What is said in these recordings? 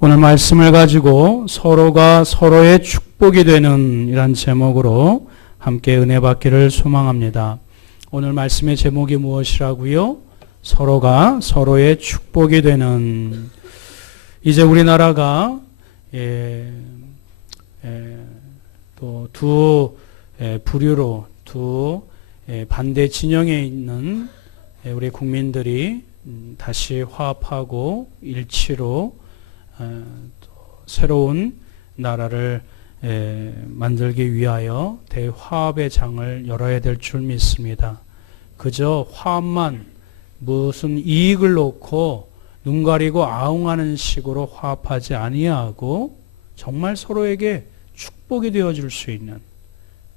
오늘 말씀을 가지고 서로가 서로의 축복이 되는 이란 제목으로 함께 은혜 받기를 소망합니다. 오늘 말씀의 제목이 무엇이라고요? 서로가 서로의 축복이 되는. 이제 우리나라가 또 두 부류로 두 반대 진영에 있는 우리 국민들이 다시 화합하고 일치로 또 새로운 나라를 만들기 위하여 대화합의 장을 열어야 될 줄 믿습니다. 그저 화합만 무슨 이익을 놓고 눈 가리고 아웅하는 식으로 화합하지 아니하고 정말 서로에게 축복이 되어줄 수 있는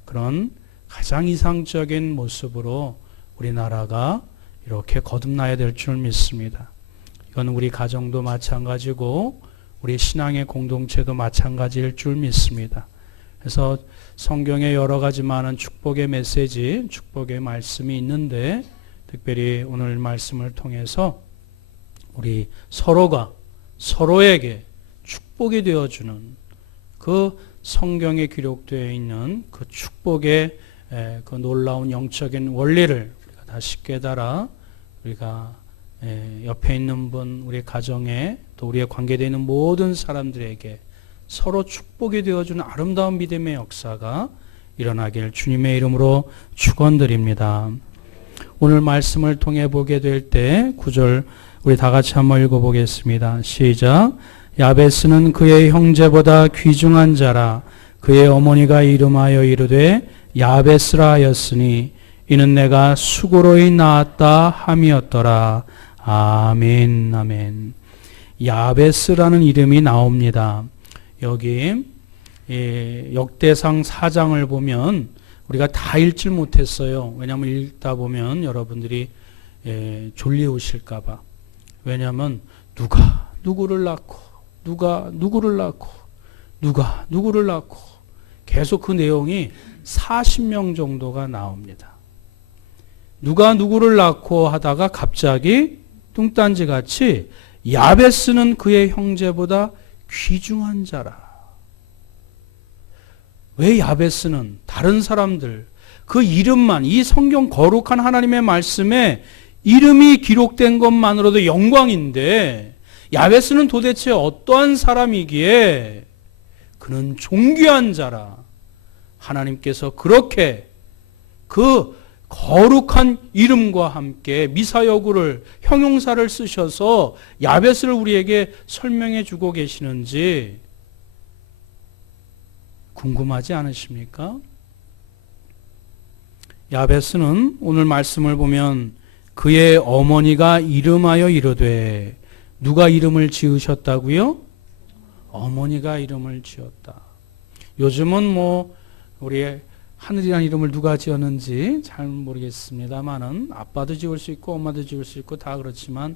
그런 가장 이상적인 모습으로 우리나라가 이렇게 거듭나야 될 줄 믿습니다. 이건 우리 가정도 마찬가지고 우리 신앙의 공동체도 마찬가지일 줄 믿습니다. 그래서 성경에 여러 가지 많은 축복의 메시지, 축복의 말씀이 있는데 특별히 오늘 말씀을 통해서 우리 서로가 서로에게 축복이 되어주는 그 성경에 기록되어 있는 그 축복의 그 놀라운 영적인 원리를 우리가 다시 깨달아 우리가 옆에 있는 분, 우리 가정에 또 우리의 관계되어 있는 모든 사람들에게 서로 축복이 되어주는 아름다운 믿음의 역사가 일어나길 주님의 이름으로 축원드립니다. 오늘 말씀을 통해 보게 될 때 9절 우리 다 같이 한번 읽어보겠습니다. 시작. 야베스는 그의 형제보다 귀중한 자라. 그의 어머니가 이름하여 이르되 야베스라 하였으니 이는 내가 수고로이 낳았다 함이었더라. 아멘, 아멘. 야베스라는 이름이 나옵니다. 여기 역대상 4장을 보면 우리가 다 읽질 못했어요. 왜냐하면 읽다 보면 여러분들이 졸리우실까 봐. 왜냐하면 누가 누구를 낳고 누가 누구를 낳고 누가 누구를 낳고 계속 그 내용이 40명 정도가 나옵니다. 누가 누구를 낳고 하다가 갑자기 뚱딴지같이 야베스는 그의 형제보다 귀중한 자라. 왜 야베스는 다른 사람들 그 이름만 이 성경 거룩한 하나님의 말씀에 이름이 기록된 것만으로도 영광인데 야베스는 도대체 어떠한 사람이기에 그는 존귀한 자라. 하나님께서 그렇게 그 거룩한 이름과 함께 미사여구를 형용사를 쓰셔서 야베스를 우리에게 설명해 주고 계시는지 궁금하지 않으십니까? 야베스는 오늘 말씀을 보면 그의 어머니가 이름하여 이르되 누가 이름을 지으셨다고요? 어머니가 이름을 지었다. 요즘은 뭐 우리 하늘이라는 이름을 누가 지었는지 잘 모르겠습니다만은 아빠도 지을 수 있고 엄마도 지을 수 있고 다 그렇지만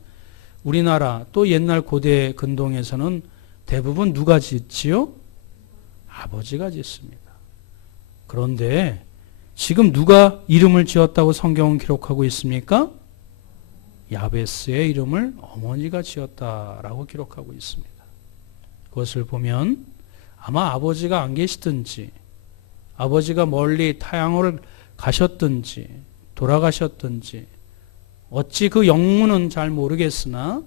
우리나라 또 옛날 고대 근동에서는 대부분 누가 짓지요? 아버지가 짓습니다. 그런데 지금 누가 이름을 지었다고 성경은 기록하고 있습니까? 야베스의 이름을 어머니가 지었다라고 기록하고 있습니다. 그것을 보면 아마 아버지가 안 계시든지 아버지가 멀리 타향을 가셨든지 돌아가셨든지 어찌 그 영문은 잘 모르겠으나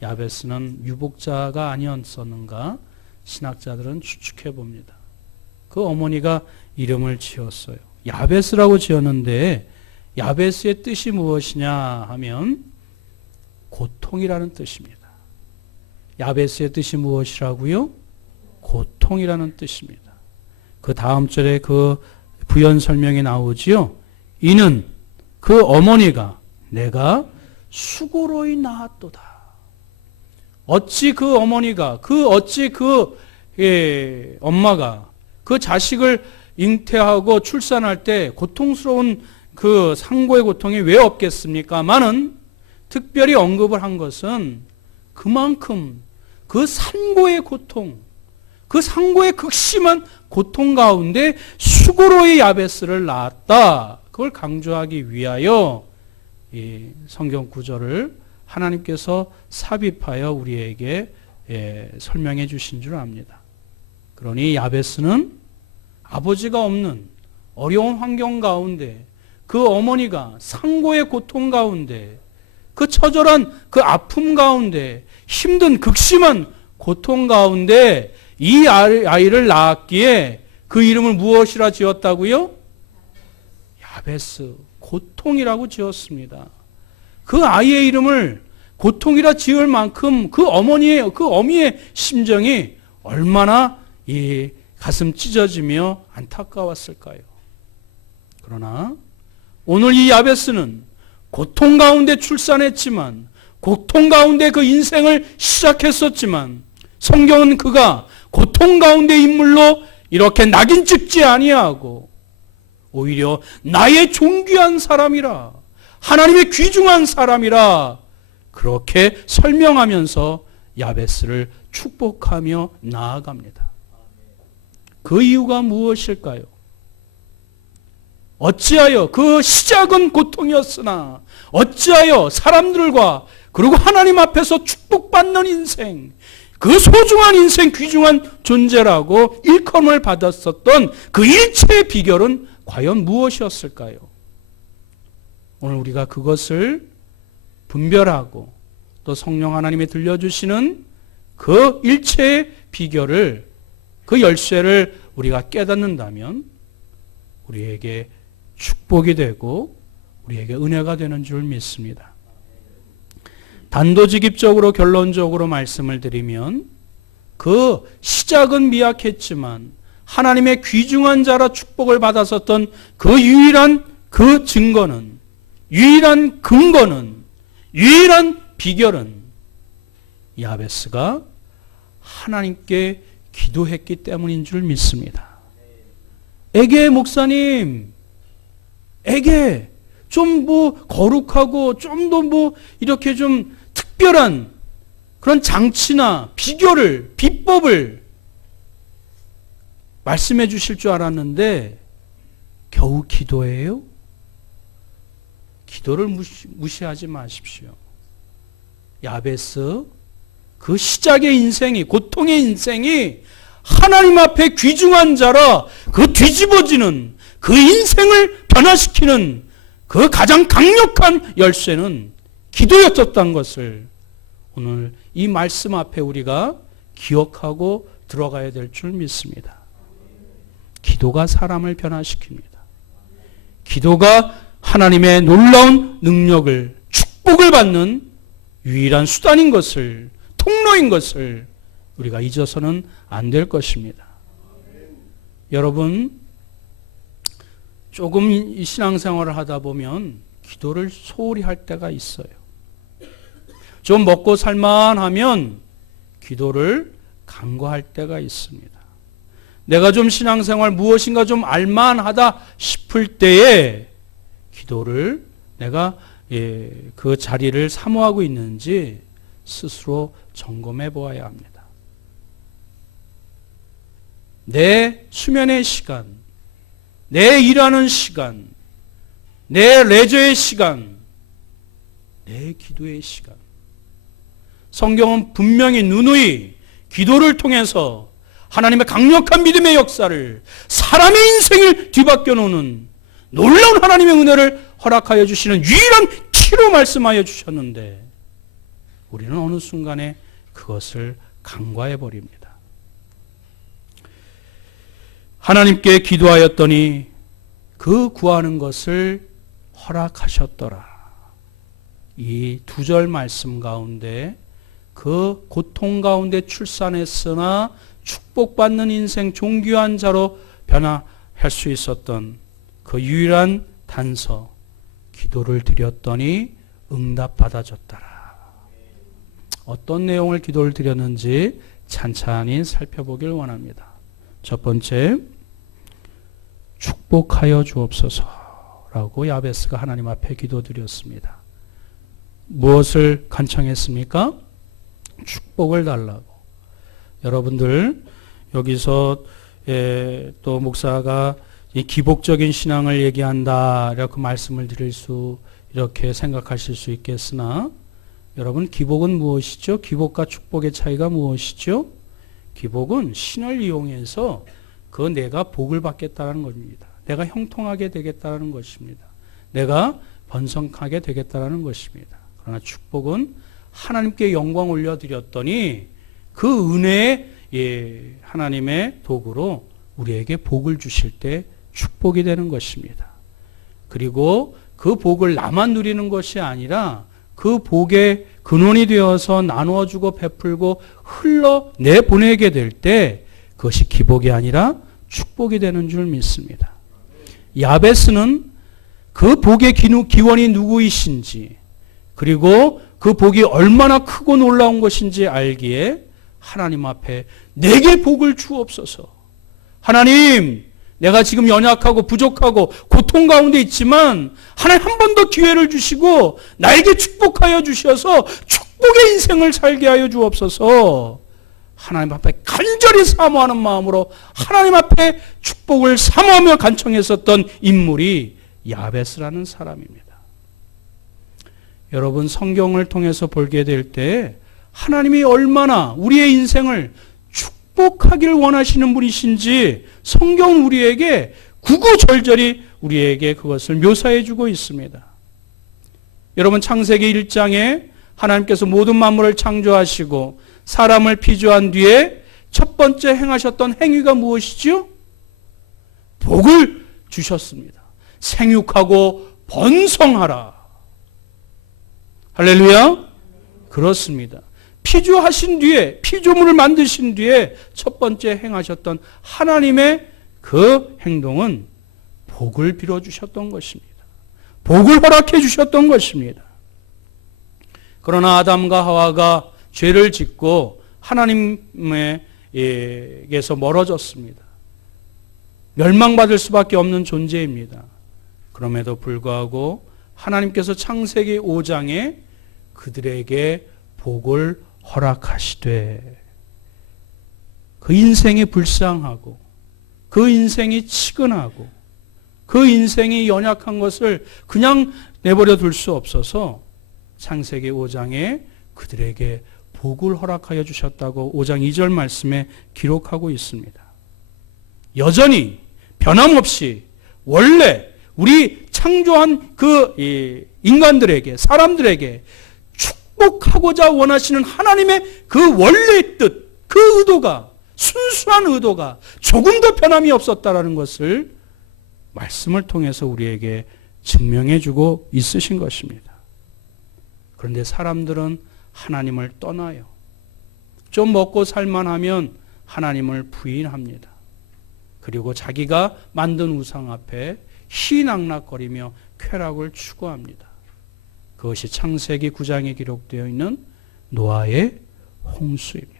야베스는 유복자가 아니었었는가 신학자들은 추측해 봅니다. 그 어머니가 이름을 지었어요. 야베스라고 지었는데 야베스의 뜻이 무엇이냐 하면 고통이라는 뜻입니다. 야베스의 뜻이 무엇이라고요? 고통이라는 뜻입니다. 그 다음 절에 그 부연 설명이 나오지요. 이는 그 어머니가 내가 수고로이 낳았도다. 어찌 그 어머니가 어찌 그 엄마가 그 자식을 잉태하고 출산할 때 고통스러운 그 상고의 고통이 왜 없겠습니까마는 특별히 언급을 한 것은 그만큼 그 산고의 고통, 그 상고의 극심한 고통 가운데 수고로이 야베스를 낳았다. 그걸 강조하기 위하여 이 성경 구절을 하나님께서 삽입하여 우리에게 설명해 주신 줄 압니다. 그러니 야베스는 아버지가 없는 어려운 환경 가운데 그 어머니가 상고의 고통 가운데 그 처절한 그 아픔 가운데 힘든 극심한 고통 가운데 이 아이를 낳았기에 그 이름을 무엇이라 지었다고요? 야베스, 고통이라고 지었습니다. 그 아이의 이름을 고통이라 지을 만큼 그 어미의 심정이 얼마나 이 가슴 찢어지며 안타까웠을까요? 그러나 오늘 이 야베스는 고통 가운데 출산했지만 고통 가운데 그 인생을 시작했었지만 성경은 그가 고통 가운데 인물로 이렇게 낙인 찍지 아니하고 오히려 나의 존귀한 사람이라 하나님의 귀중한 사람이라 그렇게 설명하면서 야베스를 축복하며 나아갑니다. 그 이유가 무엇일까요? 어찌하여 그 시작은 고통이었으나 어찌하여 사람들과 그리고 하나님 앞에서 축복받는 인생, 그 소중한 인생, 귀중한 존재라고 일컬음을 받았었던 그 일체의 비결은 과연 무엇이었을까요? 오늘 우리가 그것을 분별하고 또 성령 하나님이 들려주시는 그 일체의 비결을, 그 열쇠를 우리가 깨닫는다면 우리에게 축복이 되고 우리에게 은혜가 되는 줄 믿습니다. 단도직입적으로 결론적으로 말씀을 드리면 그 시작은 미약했지만 하나님의 귀중한 자라 축복을 받았었던 그 유일한 그 증거는, 유일한 근거는, 유일한 비결은 야베스가 하나님께 기도했기 때문인 줄 믿습니다. 에게 목사님, 에게 좀 거룩하고 좀 더 이렇게 좀 특별한 그런 장치나 비결을, 비법을 말씀해 주실 줄 알았는데 겨우 기도예요? 기도를 무시하지 마십시오. 야베스 그 시작의 인생이, 고통의 인생이 하나님 앞에 귀중한 자라 그 뒤집어지는 그 인생을 변화시키는 그 가장 강력한 열쇠는 기도였었다는 것을 오늘 이 말씀 앞에 우리가 기억하고 들어가야 될 줄 믿습니다. 기도가 사람을 변화시킵니다. 기도가 하나님의 놀라운 능력을, 축복을 받는 유일한 수단인 것을, 통로인 것을 우리가 잊어서는 안 될 것입니다. 여러분, 조금 이 신앙생활을 하다 보면 기도를 소홀히 할 때가 있어요. 좀 먹고 살만하면 기도를 간과할 때가 있습니다. 내가 좀 신앙생활 무엇인가 좀 알만하다 싶을 때에 기도를 내가 그 자리를 사모하고 있는지 스스로 점검해 보아야 합니다. 내 수면의 시간, 내 일하는 시간, 내 레저의 시간, 내 기도의 시간. 성경은 분명히 누누이 기도를 통해서 하나님의 강력한 믿음의 역사를, 사람의 인생을 뒤바뀌어 놓는 놀라운 하나님의 은혜를 허락하여 주시는 유일한 키로 말씀하여 주셨는데 우리는 어느 순간에 그것을 간과해 버립니다. 하나님께 기도하였더니 그 구하는 것을 허락하셨더라. 이 두 절 말씀 가운데 그 고통 가운데 출산했으나 축복받는 인생 존귀한 자로 변화할 수 있었던 그 유일한 단서, 기도를 드렸더니 응답받아졌더라. 어떤 내용을 기도를 드렸는지 찬찬히 살펴보길 원합니다. 첫 번째, 축복하여 주옵소서라고 야베스가 하나님 앞에 기도드렸습니다. 무엇을 간청했습니까? 축복을 달라고. 여러분들 여기서 또 목사가 이 기복적인 신앙을 얘기한다 이렇게 말씀을 드릴 수, 이렇게 생각하실 수 있겠으나 여러분, 기복은 무엇이죠? 기복과 축복의 차이가 무엇이죠? 기복은 신을 이용해서 내가 복을 받겠다는 겁니다. 내가 형통하게 되겠다는 것입니다. 내가 번성하게 되겠다는 것입니다. 그러나 축복은 하나님께 영광 올려드렸더니 그 은혜의 하나님의 도구로 우리에게 복을 주실 때 축복이 되는 것입니다. 그리고 그 복을 나만 누리는 것이 아니라 그 복의 근원이 되어서 나누어주고 베풀고 흘러내보내게 될 때 그것이 기복이 아니라 축복이 되는 줄 믿습니다. 야베스는 그 복의 기원이 누구이신지, 그리고 그 복이 얼마나 크고 놀라운 것인지 알기에 하나님 앞에 내게 복을 주옵소서. 하나님, 내가 지금 연약하고 부족하고 고통 가운데 있지만 하나님 한 번 더 기회를 주시고 나에게 축복하여 주셔서 축복의 인생을 살게 하여 주옵소서. 하나님 앞에 간절히 사모하는 마음으로 하나님 앞에 축복을 사모하며 간청했었던 인물이 야베스라는 사람입니다. 여러분, 성경을 통해서 보게 될 때 하나님이 얼마나 우리의 인생을 축복하기를 원하시는 분이신지 성경은 우리에게 구구절절히 우리에게 그것을 묘사해 주고 있습니다. 여러분, 창세기 1장에 하나님께서 모든 만물을 창조하시고 사람을 피조한 뒤에 첫 번째 행하셨던 행위가 무엇이죠? 복을 주셨습니다. 생육하고 번성하라. 할렐루야. 그렇습니다. 피조하신 뒤에, 피조물을 만드신 뒤에 첫 번째 행하셨던 하나님의 그 행동은 복을 빌어주셨던 것입니다. 복을 허락해 주셨던 것입니다. 그러나 아담과 하와가 죄를 짓고 하나님에게서 멀어졌습니다. 멸망받을 수밖에 없는 존재입니다. 그럼에도 불구하고 하나님께서 창세기 5장에 그들에게 복을 허락하시되 그 인생이 불쌍하고 그 인생이 치근하고 그 인생이 연약한 것을 그냥 내버려 둘 수 없어서 창세기 5장에 그들에게 복을 허락하여 주셨다고 5장 2절 말씀에 기록하고 있습니다. 여전히 변함없이 원래 우리 창조한 그 인간들에게, 사람들에게 축복하고자 원하시는 하나님의 그 원래의 뜻, 그 의도가, 순수한 의도가 조금도 변함이 없었다라는 것을 말씀을 통해서 우리에게 증명해 주고 있으신 것입니다. 그런데 사람들은 하나님을 떠나요. 좀 먹고 살만하면 하나님을 부인합니다. 그리고 자기가 만든 우상 앞에 희낙낙거리며 쾌락을 추구합니다. 그것이 창세기 9장에 기록되어 있는 노아의 홍수입니다.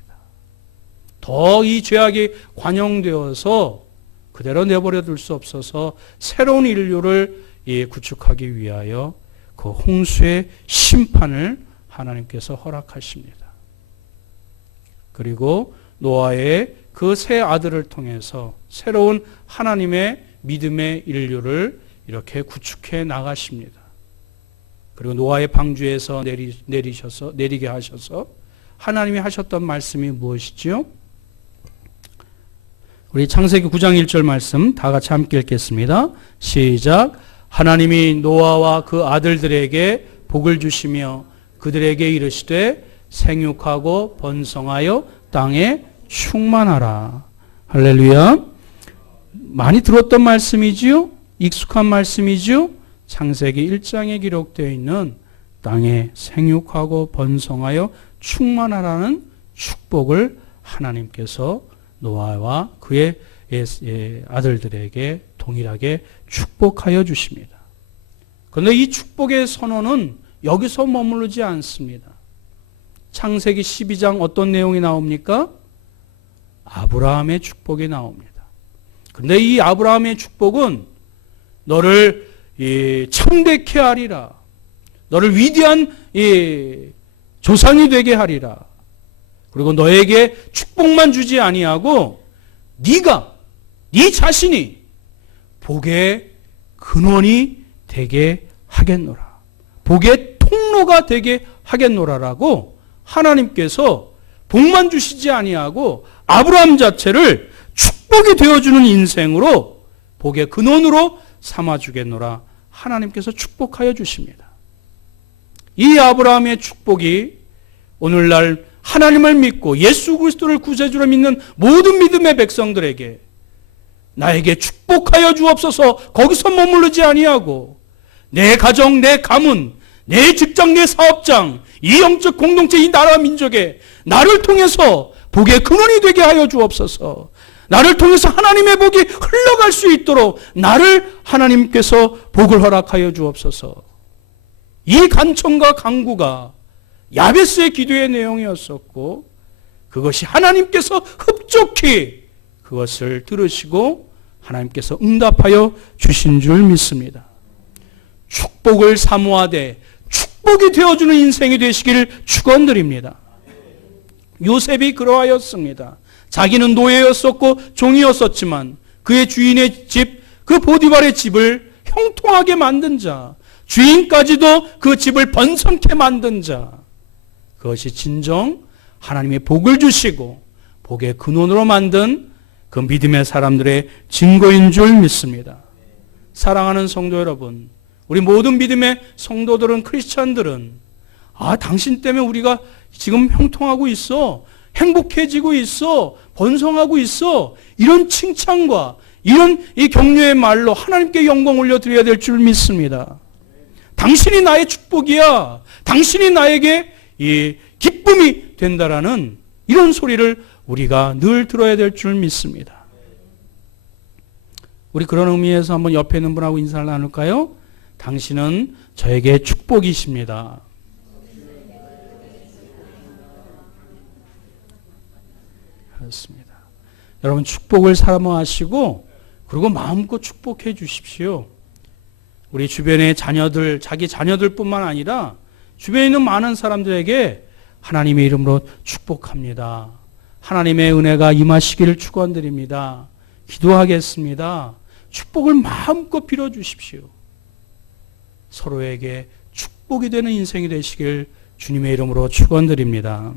더 이 죄악이 관영되어서 그대로 내버려 둘 수 없어서 새로운 인류를 구축하기 위하여 그 홍수의 심판을 하나님께서 허락하십니다. 그리고 노아의 그 세 아들을 통해서 새로운 하나님의 믿음의 인류를 이렇게 구축해 나가십니다. 그리고 노아의 방주에서 내리게 하셔서 하나님이 하셨던 말씀이 무엇이죠? 우리 창세기 9장 1절 말씀 다 같이 함께 읽겠습니다. 시작. 하나님이 노아와 그 아들들에게 복을 주시며 그들에게 이르시되 생육하고 번성하여 땅에 충만하라. 할렐루야. 많이 들었던 말씀이지요? 익숙한 말씀이지요? 창세기 1장에 기록되어 있는 땅에 생육하고 번성하여 충만하라는 축복을 하나님께서 노아와 그의 아들들에게 동일하게 축복하여 주십니다. 그런데 이 축복의 선언은 여기서 머무르지 않습니다. 창세기 12장 어떤 내용이 나옵니까? 아브라함의 축복이 나옵니다. 그런데 이 아브라함의 축복은 너를 창대케 하리라. 너를 위대한 조상이 되게 하리라. 그리고 너에게 축복만 주지 아니하고 네 자신이 복의 근원이 되게 하겠노라. 복의 통로가 되게 하겠노라라고 하나님께서 복만 주시지 아니하고 아브라함 자체를 축복이 되어주는 인생으로 복의 근원으로 삼아주겠노라 하나님께서 축복하여 주십니다. 이 아브라함의 축복이 오늘날 하나님을 믿고 예수 그리스도를 구세주로 믿는 모든 믿음의 백성들에게 나에게 축복하여 주옵소서 거기서 머무르지 아니하고 내 가정, 내 가문, 내 직장, 내 사업장, 이 영적 공동체, 이 나라 민족에 나를 통해서 복의 근원이 되게 하여 주옵소서. 나를 통해서 하나님의 복이 흘러갈 수 있도록 나를 하나님께서 복을 허락하여 주옵소서. 이 간청과 간구가 야베스의 기도의 내용이었었고 그것이 하나님께서 흡족히 그것을 들으시고 하나님께서 응답하여 주신 줄 믿습니다. 축복을 사모하되 축복이 되어주는 인생이 되시길 축원드립니다. 요셉이 그러하였습니다. 자기는 노예였었고 종이었었지만 그의 주인의 집, 그 보디발의 집을 형통하게 만든 자, 주인까지도 그 집을 번성케 만든 자, 그것이 진정 하나님의 복을 주시고 복의 근원으로 만든 그 믿음의 사람들의 증거인 줄 믿습니다. 사랑하는 성도 여러분, 우리 모든 믿음의 성도들은, 크리스찬들은 당신 때문에 우리가 지금 형통하고 있어, 행복해지고 있어, 번성하고 있어, 이런 칭찬과 이런 이 격려의 말로 하나님께 영광 올려드려야 될 줄 믿습니다. 당신이 나의 축복이야, 당신이 나에게 이 기쁨이 된다라는 이런 소리를 우리가 늘 들어야 될 줄 믿습니다. 우리 그런 의미에서 한번 옆에 있는 분하고 인사를 나눌까요? 당신은 저에게 축복이십니다. 그렇습니다. 여러분 축복을 사모하시고 그리고 마음껏 축복해 주십시오. 우리 주변의 자녀들, 자기 자녀들뿐만 아니라 주변에 있는 많은 사람들에게 하나님의 이름으로 축복합니다. 하나님의 은혜가 임하시기를 축원드립니다. 기도하겠습니다. 축복을 마음껏 빌어주십시오. 서로에게 축복이 되는 인생이 되시길 주님의 이름으로 축원드립니다.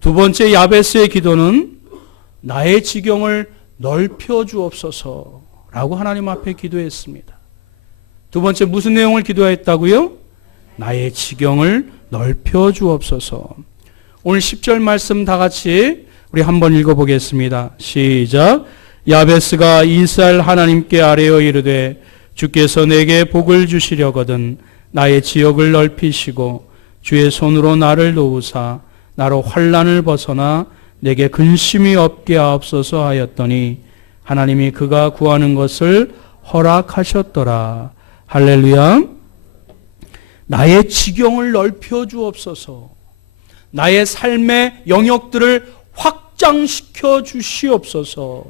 두 번째 야베스의 기도는 나의 지경을 넓혀 주옵소서라고 하나님 앞에 기도했습니다. 두 번째 무슨 내용을 기도했다고요? 나의 지경을 넓혀 주옵소서. 오늘 10절 말씀 다 같이 우리 한번 읽어보겠습니다. 시작. 야베스가 이스라엘 하나님께 아뢰어 이르되 주께서 내게 복을 주시려거든 나의 지역을 넓히시고 주의 손으로 나를 도우사 나로 환난을 벗어나 내게 근심이 없게 하옵소서 하였더니 하나님이 그가 구하는 것을 허락하셨더라. 할렐루야. 나의 지경을 넓혀 주옵소서. 나의 삶의 영역들을 확장시켜 주시옵소서.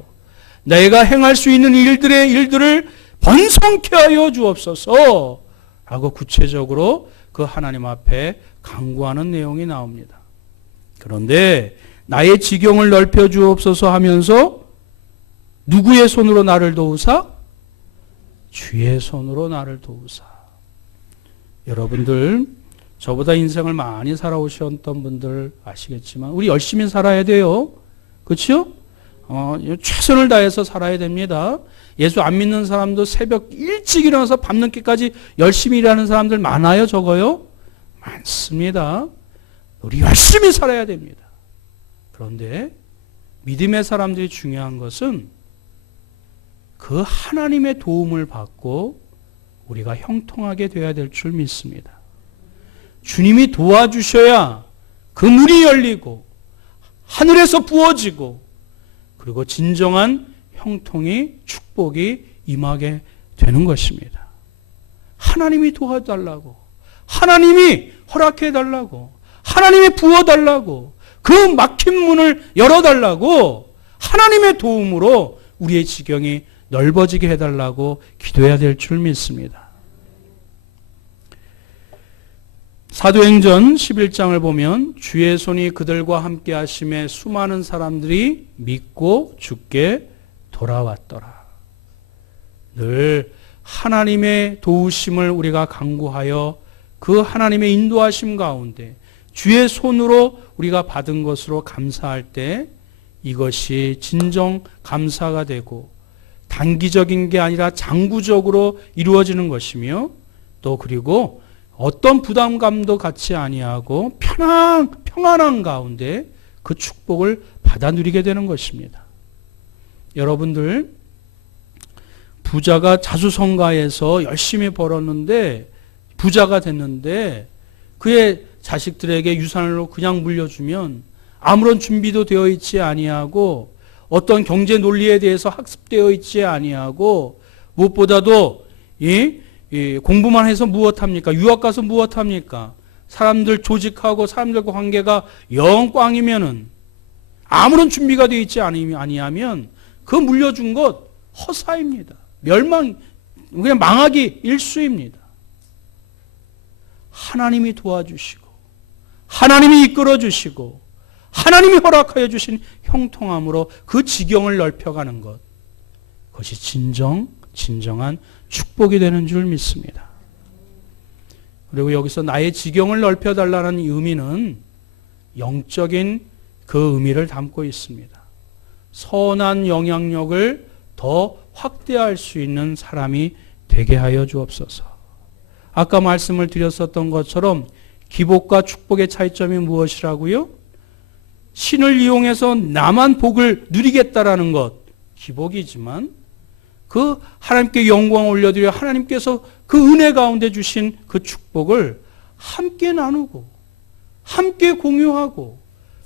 내가 행할 수 있는 일들을 번성케 하여 주옵소서 라고 구체적으로 그 하나님 앞에 간구하는 내용이 나옵니다. 그런데 나의 지경을 넓혀 주옵소서 하면서 누구의 손으로 나를 도우사? 주의 손으로 나를 도우사. 여러분들 저보다 인생을 많이 살아오셨던 분들 아시겠지만 우리 열심히 살아야 돼요. 그렇죠? 최선을 다해서 살아야 됩니다. 예수 안 믿는 사람도 새벽 일찍 일어나서 밤늦게까지 열심히 일하는 사람들 많아요? 적어요? 많습니다. 우리 열심히 살아야 됩니다. 그런데 믿음의 사람들이 중요한 것은 그 하나님의 도움을 받고 우리가 형통하게 되어야 될 줄 믿습니다. 주님이 도와주셔야 그 문이 열리고 하늘에서 부어지고 그리고 진정한 형통이 축복이 임하게 되는 것입니다. 하나님이 도와달라고, 하나님이 허락해달라고, 하나님이 부어달라고, 그 막힌 문을 열어달라고 하나님의 도움으로 우리의 지경이 넓어지게 해달라고 기도해야 될 줄 믿습니다. 사도행전 11장을 보면 주의 손이 그들과 함께 하심에 수많은 사람들이 믿고 주께 돌아왔더라. 늘 하나님의 도우심을 우리가 간구하여 그 하나님의 인도하심 가운데 주의 손으로 우리가 받은 것으로 감사할 때 이것이 진정 감사가 되고 단기적인 게 아니라 장구적으로 이루어지는 것이며 또 그리고 어떤 부담감도 갖지 아니하고 평안한 가운데 그 축복을 받아 누리게 되는 것입니다. 여러분들 부자가 자수성가해서 열심히 벌었는데 부자가 됐는데 그의 자식들에게 유산으로 그냥 물려주면 아무런 준비도 되어 있지 아니하고 어떤 경제 논리에 대해서 학습되어 있지 아니하고 무엇보다도 공부만 해서 무엇합니까? 유학 가서 무엇합니까? 사람들 조직하고 사람들과 관계가 영 꽝이면은 아무런 준비가 되어 있지 아니하면 그 물려준 것 허사입니다. 그냥 망하기 일쑤입니다. 하나님이 도와주시고 하나님이 이끌어 주시고 하나님이 허락하여 주신 형통함으로 그 지경을 넓혀가는 것, 그것이 진정한 축복이 되는 줄 믿습니다. 그리고 여기서 나의 지경을 넓혀달라는 의미는 영적인 그 의미를 담고 있습니다. 선한 영향력을 더 확대할 수 있는 사람이 되게 하여 주옵소서. 아까 말씀을 드렸었던 것처럼 기복과 축복의 차이점이 무엇이라고요? 신을 이용해서 나만 복을 누리겠다라는 것, 기복이지만 그 하나님께 영광을 올려드려 하나님께서 그 은혜 가운데 주신 그 축복을 함께 나누고 함께 공유하고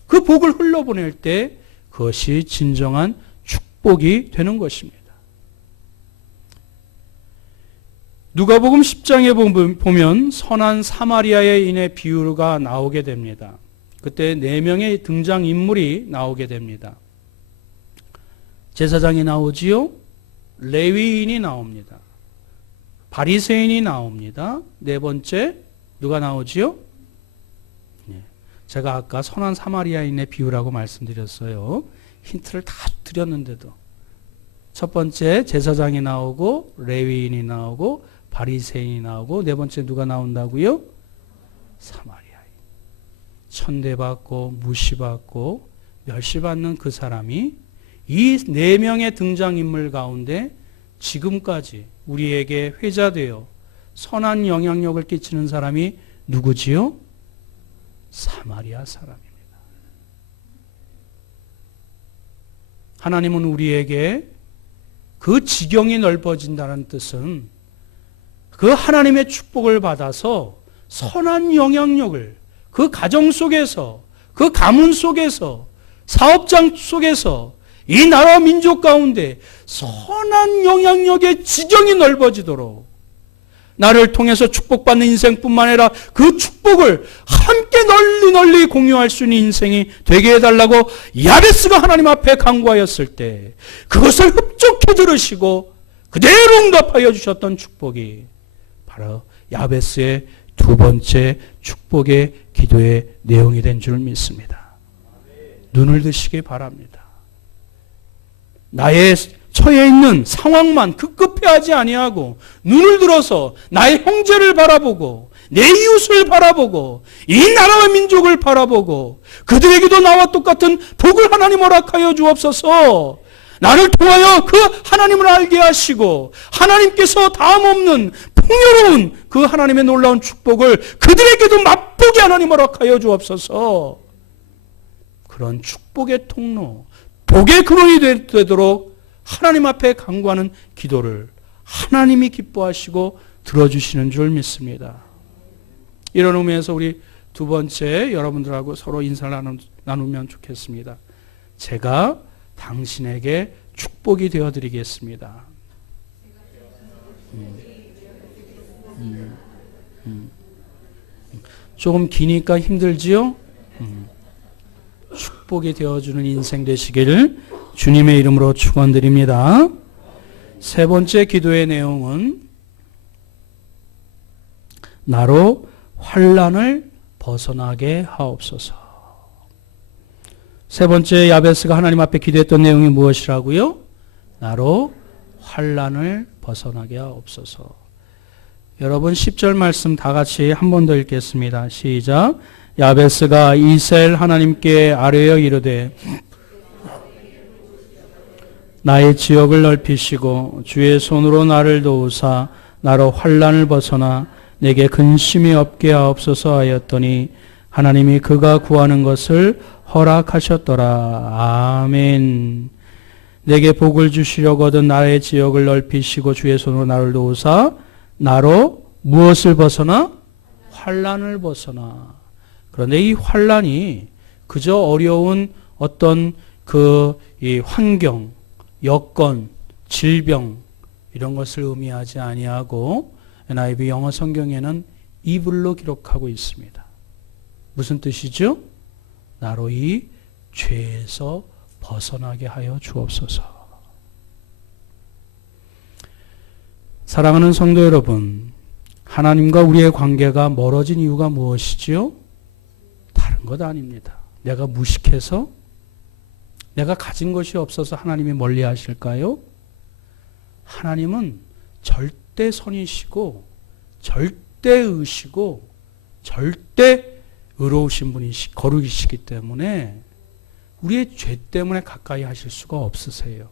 그 복을 흘러보낼 때 그것이 진정한 축복이 되는 것입니다. 누가복음 10장에 보면 선한 사마리아인의 비유가 나오게 됩니다. 그때 4명의 등장인물이 나오게 됩니다. 제사장이 나오지요. 레위인이 나옵니다. 바리새인이 나옵니다. 4번째 누가 나오지요? 제가 아까 선한 사마리아인의 비유라고 말씀드렸어요. 힌트를 다 드렸는데도 첫 번째 제사장이 나오고 레위인이 나오고 바리새인이 나오고 4번째 누가 나온다고요? 사마리아인. 천대받고 무시받고 멸시받는 그 사람이 이 4명의 등장인물 가운데 지금까지 우리에게 회자되어 선한 영향력을 끼치는 사람이 누구지요? 사마리아 사람입니다. 하나님은 우리에게 그 지경이 넓어진다는 뜻은 그 하나님의 축복을 받아서 선한 영향력을 그 가정 속에서 그 가문 속에서 사업장 속에서 이 나라와 민족 가운데 선한 영향력의 지경이 넓어지도록 나를 통해서 축복받는 인생뿐만 아니라 그 축복을 함께 널리 공유할 수 있는 인생이 되게 해달라고 야베스가 하나님 앞에 간구하였을 때 그것을 흡족히 들으시고 그대로 응답하여 주셨던 축복이 바로 야베스의 2번째 축복의 기도의 내용이 된 줄 믿습니다. 눈을 드시기 바랍니다. 나의 처해 있는 상황만 급급해하지 아니하고 눈을 들어서 나의 형제를 바라보고 내 이웃을 바라보고 이 나라와 민족을 바라보고 그들에게도 나와 똑같은 복을 하나님 허락하여 주옵소서. 나를 통하여 그 하나님을 알게 하시고 하나님께서 다음없는 풍요로운 그 하나님의 놀라운 축복을 그들에게도 맛보게 하나님 허락하여 주옵소서. 그런 축복의 통로, 복의 근원이 되도록 하나님 앞에 간구하는 기도를 하나님이 기뻐하시고 들어주시는 줄 믿습니다. 이런 의미에서 우리 2번째 여러분들하고 서로 인사를 나누면 좋겠습니다. 제가 당신에게 축복이 되어드리겠습니다. 조금 기니까 힘들지요? 축복이 되어주는 인생 되시기를 주님의 이름으로 축원드립니다. 3번째 기도의 내용은 나로 환난을 벗어나게 하옵소서. 3번째 야베스가 하나님 앞에 기도했던 내용이 무엇이라고요? 나로 환난을 벗어나게 하옵소서. 여러분 10절 말씀 다 같이 한 번 더 읽겠습니다. 시작. 야베스가 이스라엘 하나님께 아뢰어 이르되 나의 지역을 넓히시고 주의 손으로 나를 도우사 나로 환난을 벗어나 내게 근심이 없게 하옵소서 하였더니 하나님이 그가 구하는 것을 허락하셨더라. 아멘. 내게 복을 주시려거든 나의 지역을 넓히시고 주의 손으로 나를 도우사 나로 무엇을 벗어나? 환난을 벗어나. 그런데 이 환난이 그저 어려운 어떤 이 환경, 여건, 질병 이런 것을 의미하지 아니하고 NIV 영어 성경에는 evil로 기록하고 있습니다. 무슨 뜻이죠? 나로 이 죄에서 벗어나게 하여 주옵소서. 사랑하는 성도 여러분, 하나님과 우리의 관계가 멀어진 이유가 무엇이지요? 다른 것 아닙니다. 내가 무식해서? 내가 가진 것이 없어서 하나님이 멀리 하실까요? 하나님은 절대 선이시고 절대 의시고 절대 의로우신 분이시 거룩이시기 때문에 우리의 죄 때문에 가까이 하실 수가 없으세요.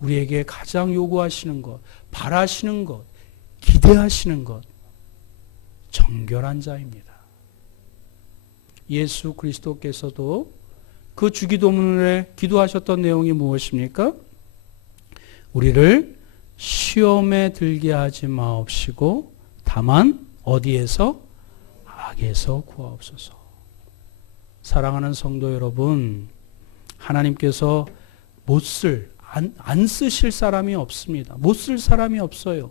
우리에게 가장 요구하시는 것, 바라시는 것, 기대하시는 것, 정결한 자입니다. 예수 그리스도께서도 그 주기도문에 기도하셨던 내용이 무엇입니까? 우리를 시험에 들게 하지 마옵시고 다만 어디에서? 악에서 구하옵소서. 사랑하는 성도 여러분, 하나님께서 안 쓰실 사람이 없습니다. 못 쓸 사람이 없어요.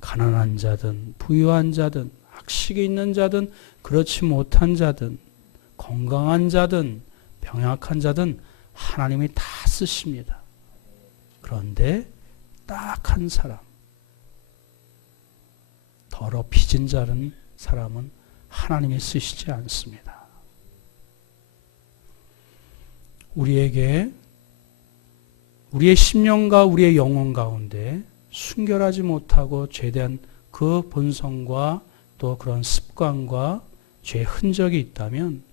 가난한 자든 부유한 자든 학식이 있는 자든 그렇지 못한 자든 건강한 자든 병약한 자든 하나님이 다 쓰십니다. 그런데 딱 한 사람, 더럽히진 자는 사람은 하나님이 쓰시지 않습니다. 우리에게 우리의 심령과 우리의 영혼 가운데 순결하지 못하고 죄된 그 본성과 또 그런 습관과 죄의 흔적이 있다면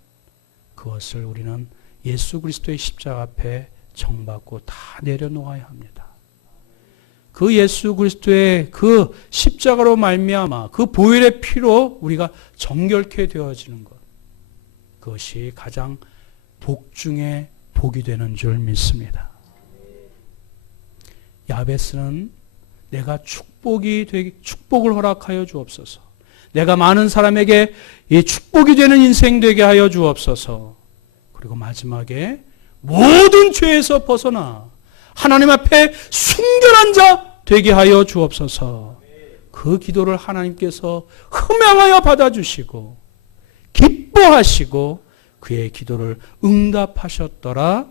그것을 우리는 예수 그리스도의 십자가 앞에 정받고 다 내려놓아야 합니다. 그 예수 그리스도의 그 십자가로 말미암아 그 보혈의 피로 우리가 정결케 되어지는 것, 그것이 가장 복 중에 복이 되는 줄 믿습니다. 야베스는 내가 축복을 허락하여 주옵소서. 내가 많은 사람에게 이 축복이 되는 인생 되게 하여 주옵소서. 그리고 마지막에 모든 죄에서 벗어나 하나님 앞에 순결한 자 되게 하여 주옵소서. 그 기도를 하나님께서 흠양하여 받아주시고 기뻐하시고 그의 기도를 응답하셨더라.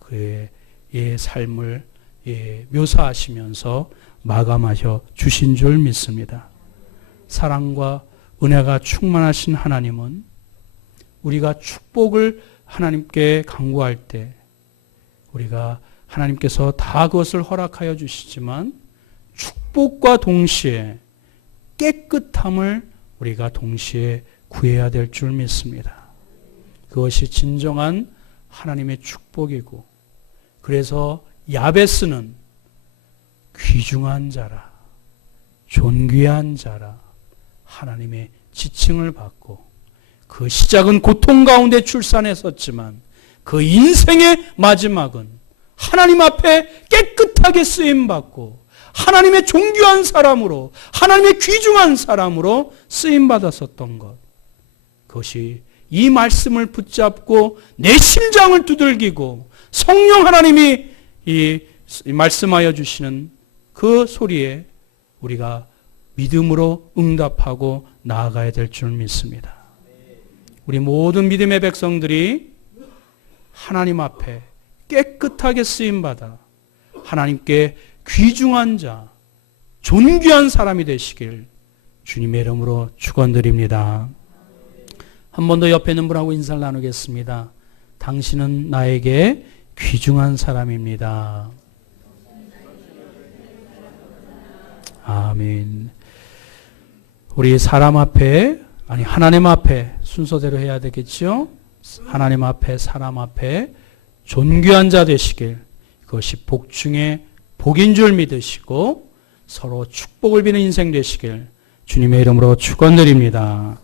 그의 삶을 묘사하시면서 마감하셔 주신 줄 믿습니다. 사랑과 은혜가 충만하신 하나님은 우리가 축복을 하나님께 간구할 때 우리가 하나님께서 다 그것을 허락하여 주시지만 축복과 동시에 깨끗함을 우리가 동시에 구해야 될 줄 믿습니다. 그것이 진정한 하나님의 축복이고, 그래서 야베스는 귀중한 자라, 존귀한 자라 하나님의 지칭을 받고, 그 시작은 고통 가운데 출산했었지만 그 인생의 마지막은 하나님 앞에 깨끗하게 쓰임받고 하나님의 존귀한 사람으로, 하나님의 귀중한 사람으로 쓰임받았었던 것, 그것이 이 말씀을 붙잡고 내 심장을 두들기고 성령 하나님이 이 말씀하여 주시는 그 소리에 우리가 믿음으로 응답하고 나아가야 될 줄 믿습니다. 우리 모든 믿음의 백성들이 하나님 앞에 깨끗하게 쓰임받아 하나님께 귀중한 자, 존귀한 사람이 되시길 주님의 이름으로 축원드립니다. 한 번 더 옆에 있는 분하고 인사를 나누겠습니다. 당신은 나에게 귀중한 사람입니다. 아멘. 우리 사람 앞에, 아니 하나님 앞에 순서대로 해야 되겠죠? 하나님 앞에, 사람 앞에 존귀한 자 되시길, 그것이 복 중에 복인 줄 믿으시고 서로 축복을 비는 인생 되시길 주님의 이름으로 축원드립니다.